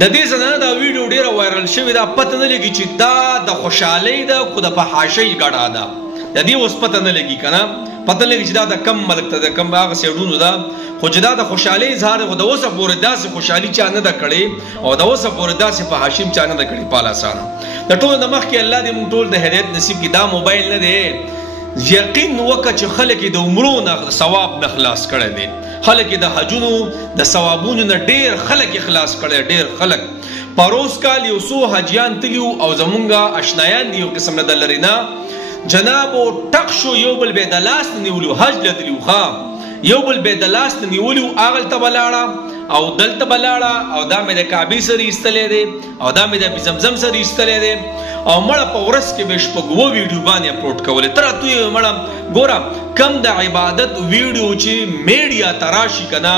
د دې زنانه دا ویډیو ډیره وایرل شوې ده، پته نه لګي چې دا د خوشحالۍ ده که د فحاشۍ ګډه ده. د دې اوس پته نه لګي که نه، پته نه لګي چې دا د کم ملک ته د کم هغه سیډونو ده، خو چې دا د خوشحالۍ اظهار خو د اوسه پورې داسې خوشحالي چا نه ده کړې او د اوسه پورې داسې فحاشي چا نه ده کړې. په اسانه د ټولو نه مخکې الله دې موږ ټول د هدایت نصیب کړي. دا موبایل نه دی، یقین وکړه چې خلک یې د عمرو نه ثواب نه خلاص کړی دی، خلک یې د حجونو د ثوابونو نه ډېر خلک یې خلاص کړی، ډېر خلک. پروس کال یو څو حاجیان تلي او زمونږ اشنایان دي یو قسم نه د لرې نه، جنابو ټک شو یو بل به د لاس نه نیولي، حج له تلي ښه یو بل به د لاس نه نیولي، هغلته به لاړه او دلته به لاړه او دا مې د کعبې سره ایستلی دی او دا مې د زمزم سره ایستلی دی او مړه په ورځ کې به شپږ اووه ویډیوګانې اپلوډ کولې. ته راته ویې مړه ګوره کم د عبادت ویډیو چې میډیا ته راشي که نه،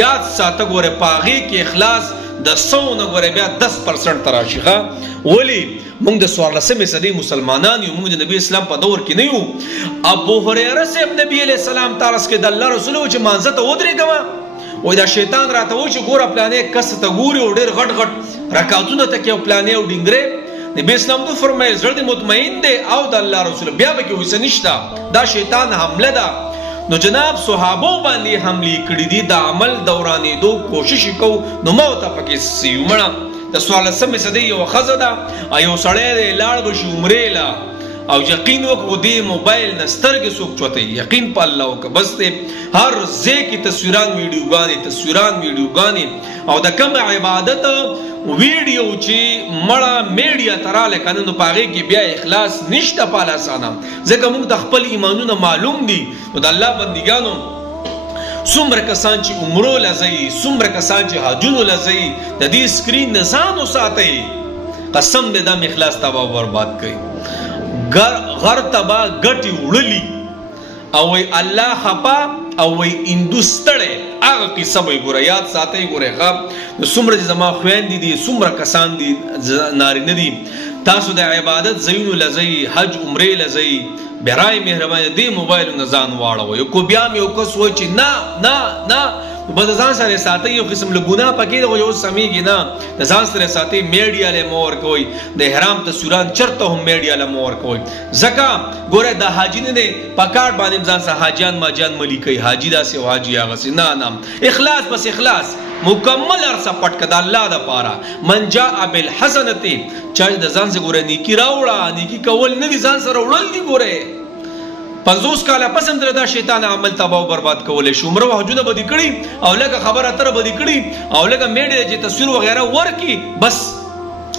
یاد ساته ګوره په هغې کې اخلاص د 100 نه ګوره بیا 10% ته راشي. ښه ولې موږ د 14مې صدۍ مسلمانان یو، موږ د نبي اسلام په دور کې نه یو. ابو هریره صاحب نبي علیه السلام ته عرض کې د الله رسول و چې مانځه ته ودرېږمه، وایي دا شیطان راته و چې ګوره پلانې کس ته ګوري او ډېر غټ غټ رکعتونه ته کوي او پلانې او ډینګرې. نبي اسلام دو فرمایل زړه دې مطمئن دی او د الله رسول بیا به کې ویسه نشته، دا شیطان حمله ده. نو جناب صحابو باندې حملې کړي دي، د عمل دورانېدو کوشش یې کوو. نو ما ورته پکې سیو مړه د 14مې صدۍ یوه ښځه ده او یو سړی دی لاړ به شي عمرې له او یقین وکړو دې موبایل نه سترګې څوک چوتوي، یقین په الله وکړه. بس دی هر ځای کې تصویران ویډیوګانې او د کم عبادت ویډیو چې مړه میډیا ته راغلی که نه، نو په هغې کې بیا اخلاص نشته په اسانه، ځکه موږ د خپل ایمانونه معلوم دي. نو د الله بندګانو څومره کسان چې عمرو له ځئ، څومره کسان چې حجونو له ځئ، د دې سکرین نه ځان وساتئ. قسم دې دا مې اخلاص تباه او برباد کوي. غر تبا ګټې وړلي او وی الله خپا او وی اندو ستړی، هغه قصه به یې ګوره یاد ساتئ. ګورئ ښه څومره چې زما خویندې دي، څومره کسان دي نارینه دي، تاسو د عبادت ځایونو له ځئ، حج عمرې له ځئ، برای مهرباني دې موبایلو نه ځان واړوئ. کو بیا مې یو کس وایي چې نه نه نه به د ځان سره ساتئ، یو قسم له ګناه پکې دی خو یو سمیږي نه، د ځان سره ساتئ. میډیا له مه ورکوئ، د احرام تصویران چېرته هم میډیا له مه ورکوئ، ځکه ګوره دا حاجي نه دی په کارډ باندې ځان سره حاجیان ماجیان مه لیکئ، حاجي داسې او حاجي هغسې، نه نه، اخلاص بس اخلاص مکمل ارسه پټ که د الله دپاره. من جاء بالحسنة، چا د ځان سره ګوره نیکي راوړه، نیکي کول نه دي ځان سره وړل دي. ګوره 50 کاله پس هم دا شیطان عمل تباه او برباد کولی شي. عمره او حجونه به دې کړي او لږه خبره اتره به دې کړي او لږه میډیا چې تصویر وغیره ورکړي بس،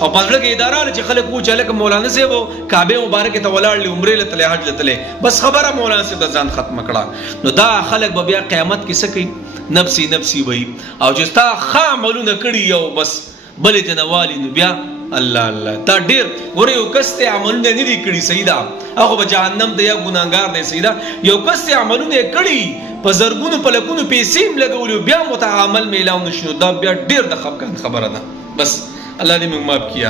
او په زړه کې اداره چې خلک وچ هلکه مولانا صاحب کعبې مبارکې ته ولاړلې، عمرې له تللی، حج له تللی، بس خبره مولانا صاحب د ځان ختمه کړه. نو دا خلک به بیا قیامت کې څه کوي؟ نفسي نفسي وایي، او چې ستا ښه عملونه کړي یو بس بلې ته نه والي، نو بیا الله الله تا ډېر ګوره یو کس ته عملونه نه دي کړي صحیح ده، هغه به جهنم ته یا ګناهګار دی صحیح ده. یو کس ته عملونه یې کړي په زرګونو په لکونو پیسې هم لګولي بیا متعامل میلاو نشي، دا بیا ډېر د خفګان خبره ده. بس الله دې موږ معاف کړي.